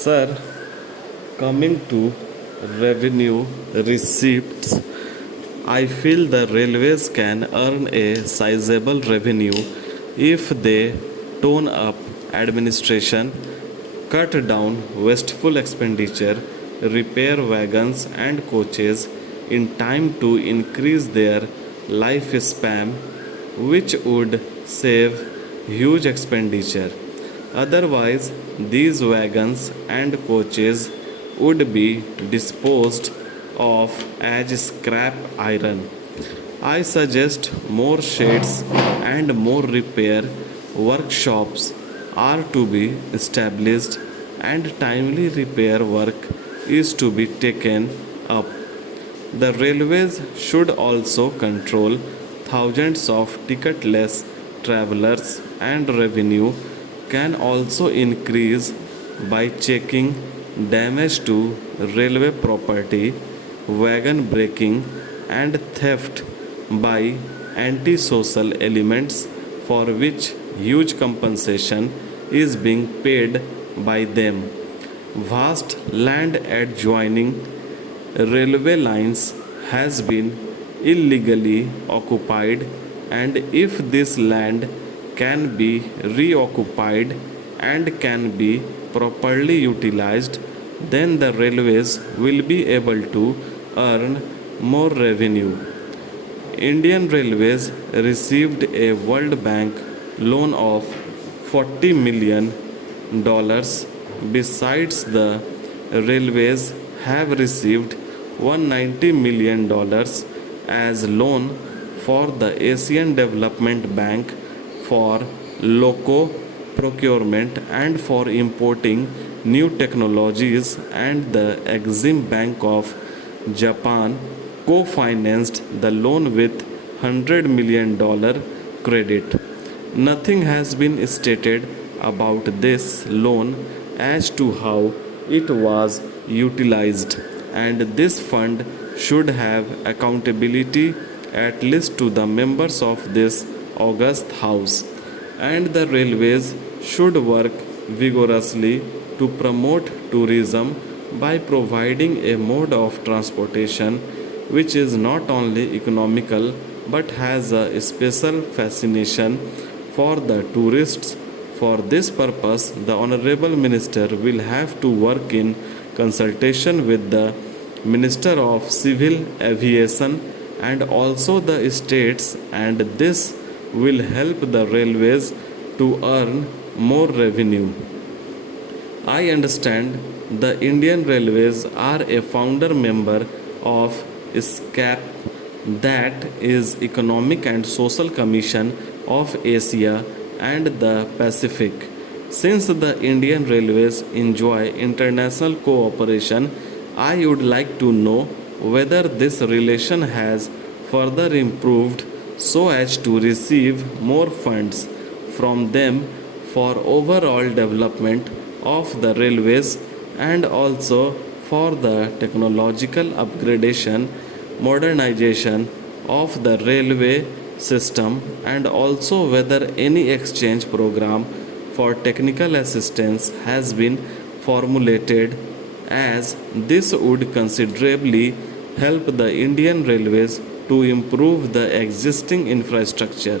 Sir, coming to revenue receipts, I feel the railways can earn a sizable revenue if they tone up administration, cut down wasteful expenditure, repair wagons and coaches in time to increase their lifespan, which would save huge expenditure. Otherwise, these wagons and coaches would be disposed of as scrap iron. I suggest more sheds and more repair workshops are to be established and timely repair work is to be taken up. The railways should also control thousands of ticketless travelers, and revenue can also increase by checking damage to railway property, wagon breaking, and theft by antisocial elements for which huge compensation is being paid by them. Vast land adjoining railway lines has been illegally occupied, and if this land can be reoccupied and can be properly utilized, then the railways will be able to earn more revenue. Indian Railways received a World Bank loan of $40 million. Besides, the railways have received $190 million as loan for the Asian Development Bank for loco procurement and for importing new technologies, and the Exim Bank of Japan co-financed the loan with $100 million credit. Nothing has been stated about this loan as to how it was utilized, and this fund should have accountability at least to the members of this august house, and the railways should work vigorously to promote tourism by providing a mode of transportation which is not only economical but has a special fascination for the tourists. For this purpose, the Honorable Minister will have to work in consultation with the Minister of Civil Aviation and also the states, and this will help the railways to earn more revenue. I understand the Indian Railways are a founder member of SCAP, that is Economic and Social Commission of Asia and the Pacific. Since the Indian Railways enjoy international cooperation, I would like to know whether this relation has further improved so as to receive more funds from them for overall development of the railways and also for the technological upgradation, modernization of the railway system, and also whether any exchange program for technical assistance has been formulated, as this would considerably help the Indian Railways to improve the existing infrastructure.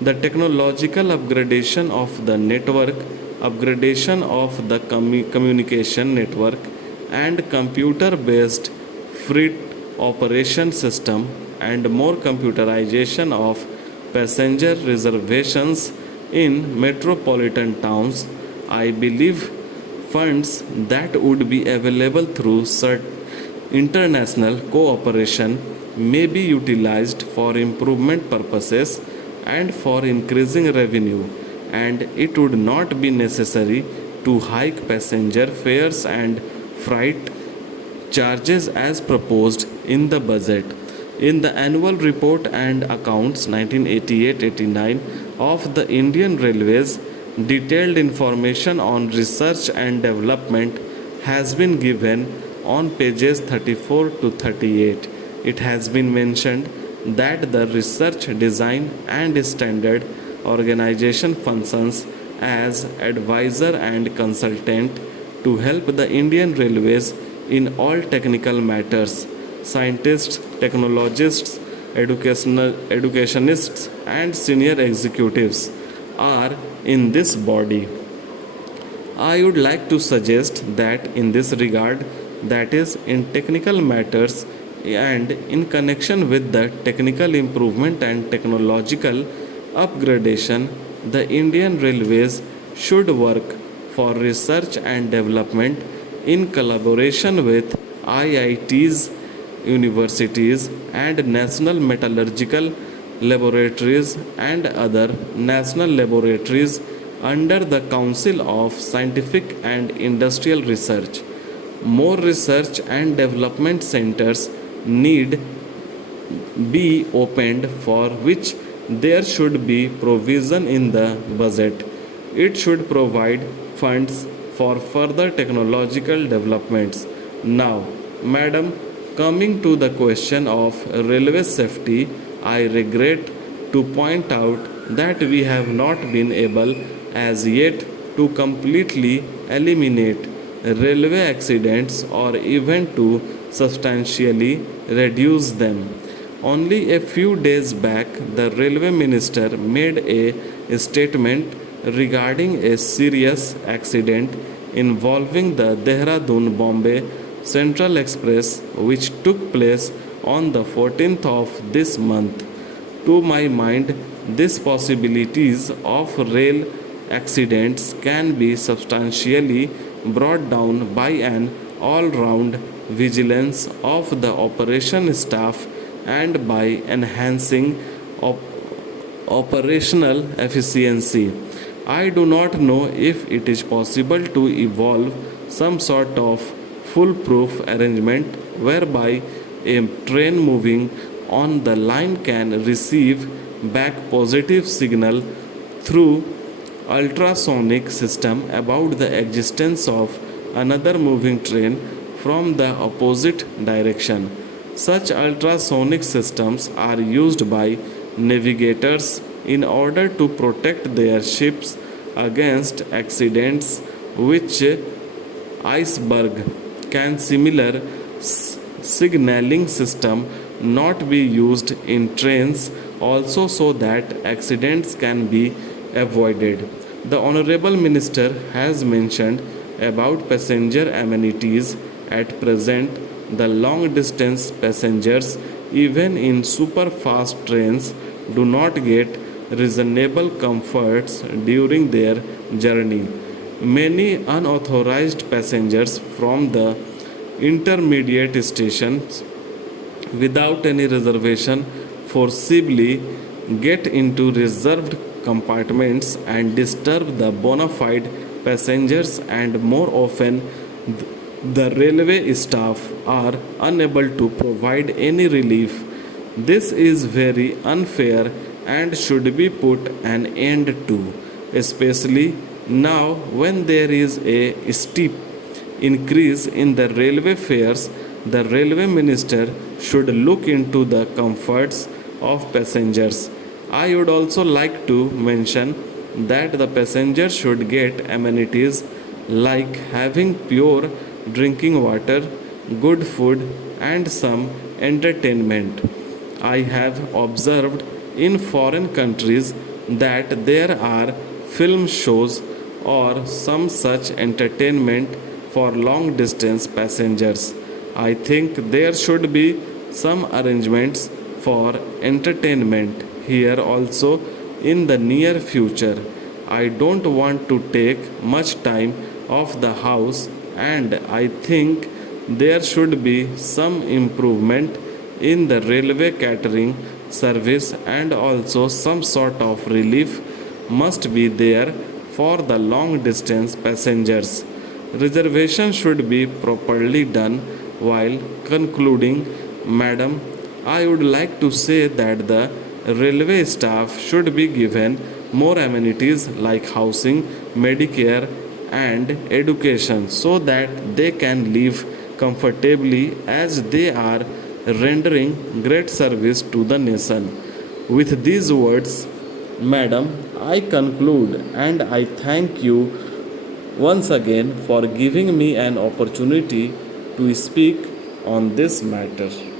The technological upgradation of the network, upgradation of the communication network, and computer based freight operation system, and more computerization of passenger reservations in metropolitan towns. I believe funds that would be available through international cooperation may be utilized for improvement purposes and for increasing revenue, and it would not be necessary to hike passenger fares and freight charges as proposed in the budget. In the annual report and accounts 1988-89 of the Indian Railways, detailed information on research and development has been given on pages 34 to 38. It has been mentioned that the research, design, and standard organization functions as advisor and consultant to help the Indian Railways in all technical matters. Scientists, technologists, educationists, and senior executives are in this body. I would like to suggest that in this regard, that is, in technical matters and in connection with the technical improvement and technological upgradation, the Indian Railways should work for research and development in collaboration with IITs, universities, and national metallurgical laboratories and other national laboratories under the Council of Scientific and Industrial Research. More research and development centers need be opened, for which there should be provision in the budget. It should provide funds for further technological developments. Now, Madam, coming to the question of railway safety, I regret to point out that we have not been able as yet to completely eliminate railway accidents or even to substantially reduce them. Only a few days back, the railway minister made a statement regarding a serious accident involving the Dehradun Bombay Central Express, which took place on the 14th of this month. To my mind, these possibilities of rail accidents can be substantially brought down by an all round vigilance of the operation staff and by enhancing operational efficiency. I do not know if it is possible to evolve some sort of foolproof arrangement whereby a train moving on the line can receive back positive signal through ultrasonic system about the existence of another moving train from the opposite direction. Such ultrasonic systems are used by navigators in order to protect their ships against accidents which iceberg. Can similar signaling system not be used in trains also, so that accidents can be avoided? The Honorable Minister has mentioned about passenger amenities. At present, the long distance passengers, even in super fast trains, do not get reasonable comforts during their journey. Many unauthorized passengers from the intermediate stations without any reservation forcibly get into reserved compartments and disturb the bona fide passengers, and more often the railway staff are unable to provide any relief. This is very unfair and should be put an end to, especially now when there is a steep increase in the railway fares. The railway minister should look into the comforts of passengers. I would also like to mention that the passengers should get amenities like having pure drinking water, good food, and some entertainment. I have observed in foreign countries that there are film shows or some such entertainment for long distance passengers. I think there should be some arrangements for entertainment here also in the near future. I don't want to take much time of the house, and I think there should be some improvement in the railway catering service, and also some sort of relief must be there for the long distance passengers. Reservation should be properly done. While concluding, Madam, I would like to say that the railway staff should be given more amenities like housing, Medicare, and education, so that they can live comfortably as they are rendering great service to the nation. With these words, Madam, I conclude and I thank you once again for giving me an opportunity to speak on this matter.